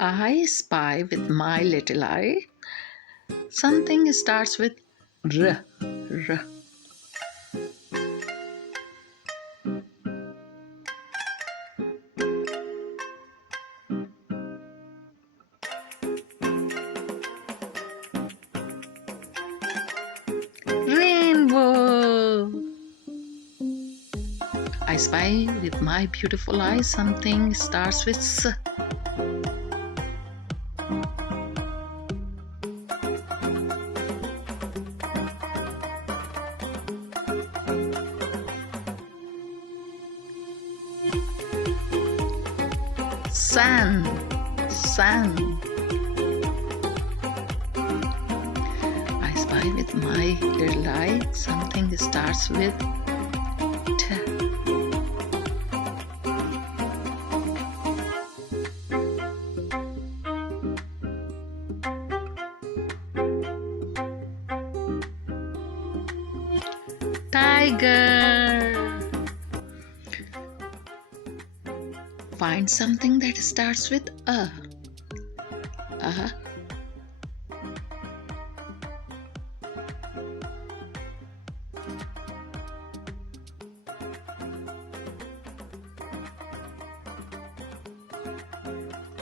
I spy with my little eye. Something starts with R. R. Rainbow. I spy with my beautiful eye. Something starts with S. Sun. Sun. I spy with my little eye. Something starts with T. Tiger. Find something that starts with A. A.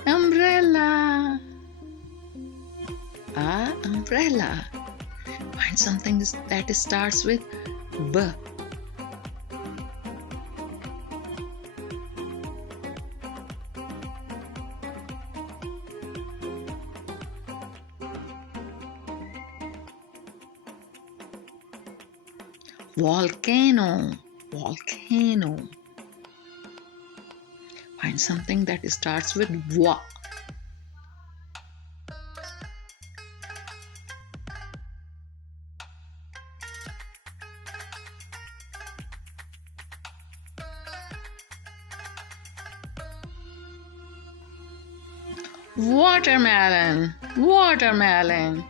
Umbrella. A. Umbrella. Find something that starts with B. Volcano. Volcano. Find something that starts with W. Watermelon. Watermelon.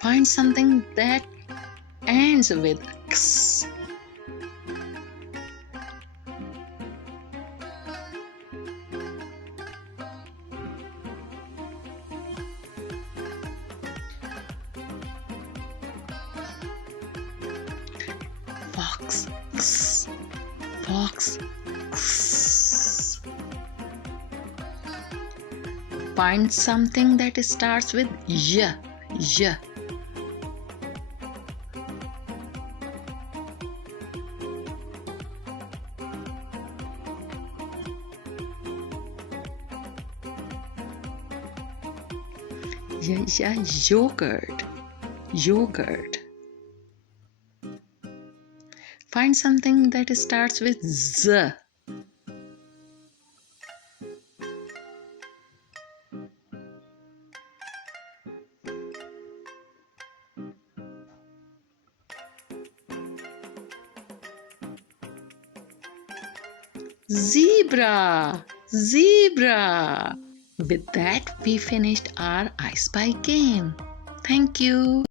Find something that ends with X. Fox. X. Fox. X. Find something that starts with Y. Y. Yogurt. Yogurt. Find something that starts with Z. Zebra. Zebra. With that, we finished our I Spy game. Thank you.